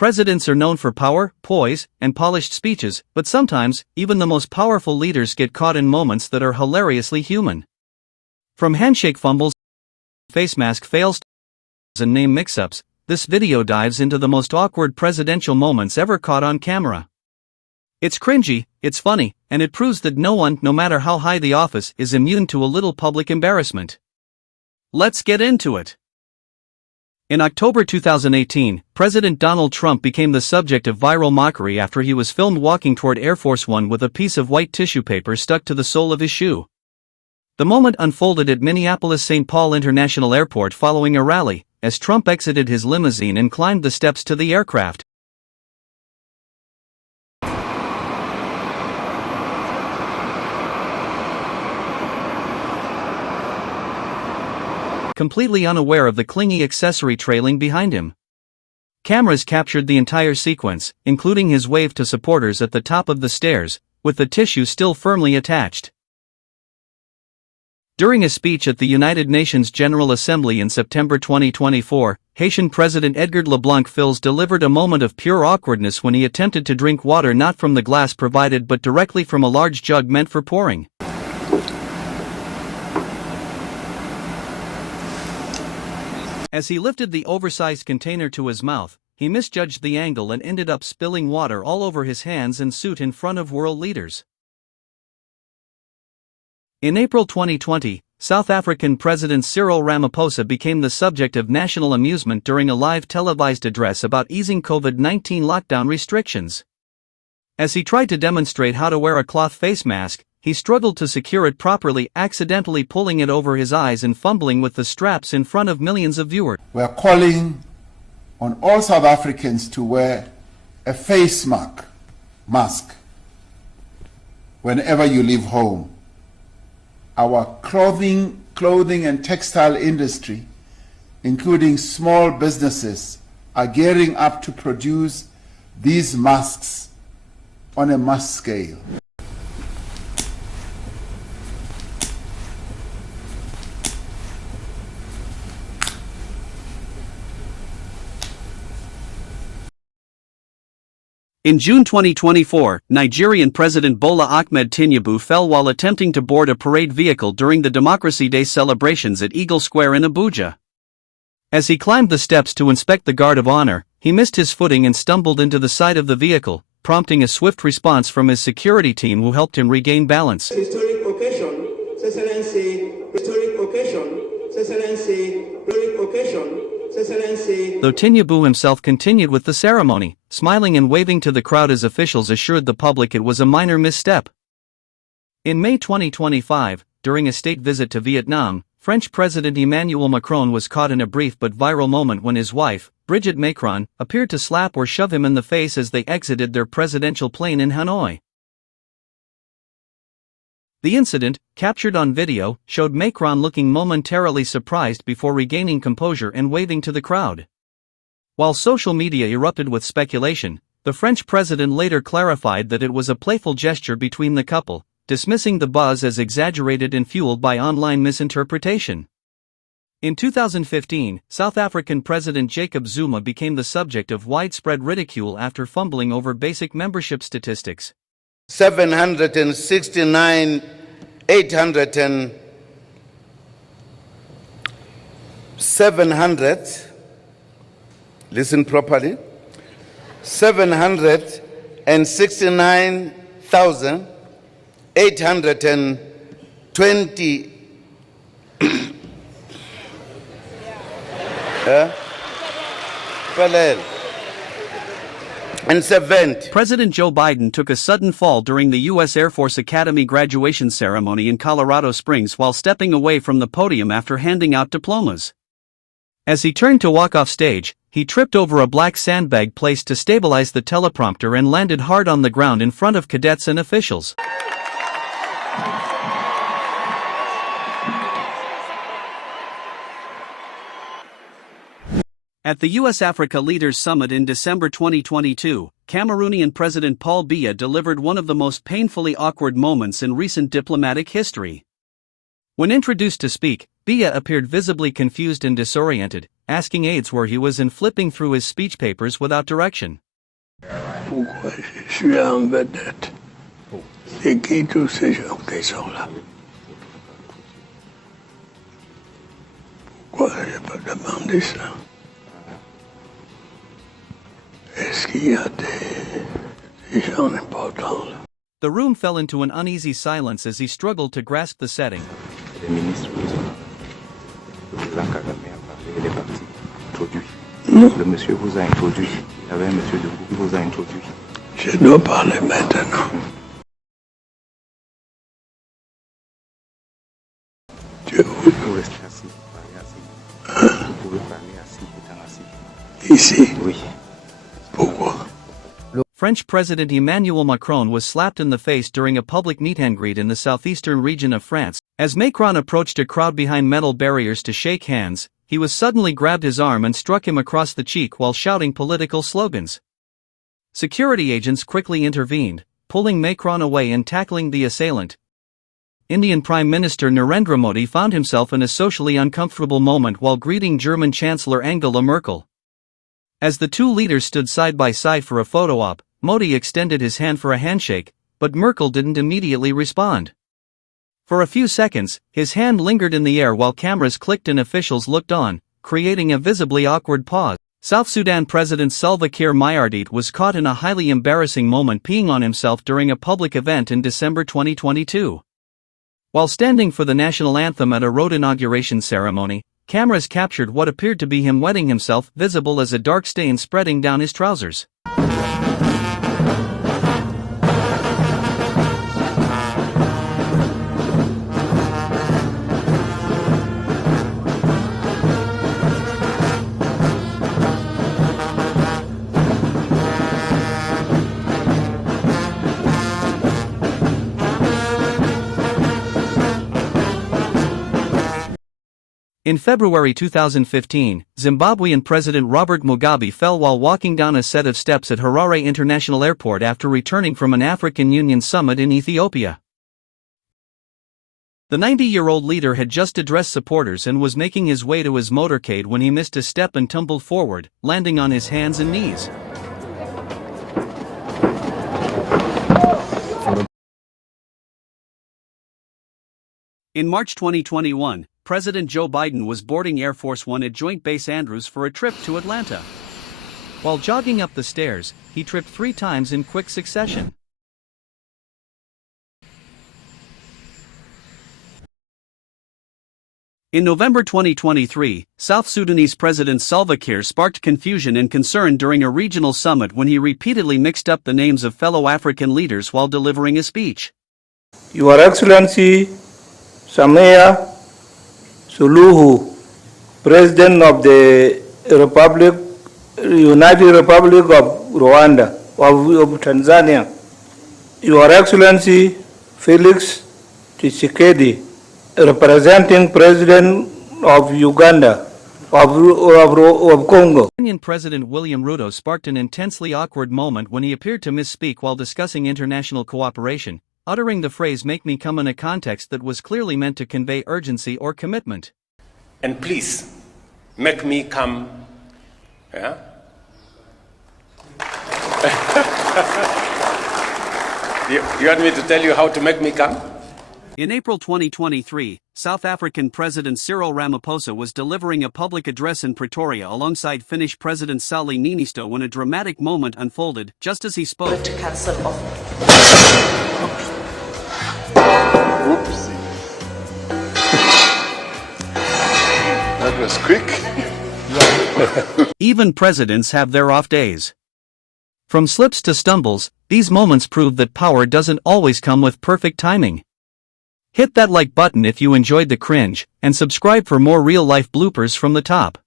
Presidents are known for power, poise, and polished speeches, but sometimes, even the most powerful leaders get caught in moments that are hilariously human. From handshake fumbles, face mask fails, and name mix-ups, this video dives into the most awkward presidential moments ever caught on camera. It's cringy, it's funny, and it proves that no one, no matter how high the office, is immune to a little public embarrassment. Let's get into it. In October 2018, President Donald Trump became the subject of viral mockery after he was filmed walking toward Air Force One with a piece of white tissue paper stuck to the sole of his shoe. The moment unfolded at Minneapolis-St. Paul International Airport following a rally, as Trump exited his limousine and climbed the steps to the aircraft. Completely unaware of the clingy accessory trailing behind him. Cameras captured the entire sequence, including his wave to supporters at the top of the stairs, with the tissue still firmly attached. During a speech at the United Nations General Assembly in September 2024, Haitian President Edgar Leblanc-Fils delivered a moment of pure awkwardness when he attempted to drink water not from the glass provided but directly from a large jug meant for pouring. As he lifted the oversized container to his mouth, he misjudged the angle and ended up spilling water all over his hands and suit in front of world leaders. In April 2020, South African President Cyril Ramaphosa became the subject of national amusement during a live televised address about easing COVID-19 lockdown restrictions. As he tried to demonstrate how to wear a cloth face mask, he struggled to secure it properly, accidentally pulling it over his eyes and fumbling with the straps in front of millions of viewers. We are calling on all South Africans to wear a face mask whenever you leave home. Our clothing and textile industry, including small businesses, are gearing up to produce these masks on a mass scale. In June 2024, Nigerian President Bola Ahmed Tinubu fell while attempting to board a parade vehicle during the Democracy Day celebrations at Eagle Square in Abuja. As he climbed the steps to inspect the guard of honor, he missed his footing and stumbled into the side of the vehicle, prompting a swift response from his security team who helped him regain balance. Historic occasion, Excellency, historic occasion, Excellency, historic occasion. Though Tinubu himself continued with the ceremony, smiling and waving to the crowd as officials assured the public it was a minor misstep. In May 2025, during a state visit to Vietnam, French President Emmanuel Macron was caught in a brief but viral moment when his wife, Brigitte Macron, appeared to slap or shove him in the face as they exited their presidential plane in Hanoi. The incident, captured on video, showed Macron looking momentarily surprised before regaining composure and waving to the crowd. While social media erupted with speculation, the French president later clarified that it was a playful gesture between the couple, dismissing the buzz as exaggerated and fueled by online misinterpretation. In 2015, South African President Jacob Zuma became the subject of widespread ridicule after fumbling over basic membership statistics. 769, 700, listen properly, 769,820 and 70. President Joe Biden took a sudden fall during the U.S. Air Force Academy graduation ceremony in Colorado Springs while stepping away from the podium after handing out diplomas. As he turned to walk off stage, he tripped over a black sandbag placed to stabilize the teleprompter and landed hard on the ground in front of cadets and officials. At the U.S.-Africa Leaders Summit in December 2022, Cameroonian President Paul Biya delivered one of the most painfully awkward moments in recent diplomatic history. When introduced to speak, Biya appeared visibly confused and disoriented, asking aides where he was and flipping through his speech papers without direction. Pourquoi je suis en vedette? C'est qui tous ces gens qui sont là? Pourquoi je n'ai pas demandé ça? Est-ce qu'il y a des gens importants là? The room fell into an uneasy silence as he struggled to grasp the setting. Le monsieur vous a introduit. Il y avait un monsieur debout qui vous a introduit. Je dois parler maintenant. Je vous rester assis. Vous pouvez parler assis, étant assis. Ici? Oui. Pourquoi? French President Emmanuel Macron was slapped in the face during a public meet-and-greet in the southeastern region of France. As Macron approached a crowd behind metal barriers to shake hands, he was suddenly grabbed his arm and struck him across the cheek while shouting political slogans. Security agents quickly intervened, pulling Macron away and tackling the assailant. Indian Prime Minister Narendra Modi found himself in a socially uncomfortable moment while greeting German Chancellor Angela Merkel. As the two leaders stood side by side for a photo op, Modi extended his hand for a handshake, but Merkel didn't immediately respond. For a few seconds, his hand lingered in the air while cameras clicked and officials looked on, creating a visibly awkward pause. South Sudan President Salva Kiir Mayardit was caught in a highly embarrassing moment peeing on himself during a public event in December 2022. While standing for the national anthem at a road inauguration ceremony, cameras captured what appeared to be him wetting himself, visible as a dark stain spreading down his trousers. In February 2015, Zimbabwean President Robert Mugabe fell while walking down a set of steps at Harare International Airport after returning from an African Union summit in Ethiopia. The 90-year-old leader had just addressed supporters and was making his way to his motorcade when he missed a step and tumbled forward, landing on his hands and knees. In March 2021, President Joe Biden was boarding Air Force One at Joint Base Andrews for a trip to Atlanta. While jogging up the stairs, he tripped 3 times in quick succession. In November 2023, South Sudanese President Salva Kiir sparked confusion and concern during a regional summit when he repeatedly mixed up the names of fellow African leaders while delivering a speech. Your Excellency Samia Suluhu, President of the United Republic of Rwanda, of Tanzania. Your Excellency Felix Tshisekedi, representing President of Uganda, of Congo. Kenyan President William Ruto sparked an intensely awkward moment when he appeared to misspeak while discussing international cooperation, uttering the phrase "make me come" in a context that was clearly meant to convey urgency or commitment. And please, make me come. Yeah? you want me to tell you how to make me come? In April 2023, South African President Cyril Ramaphosa was delivering a public address in Pretoria alongside Finnish President Sauli Niinisto when a dramatic moment unfolded just as he spoke. To cancel off. Oopsie. That was quick. Even presidents have their off days. From slips to stumbles, these moments prove that power doesn't always come with perfect timing. Hit that like button if you enjoyed the cringe, and subscribe for more real-life bloopers from the top.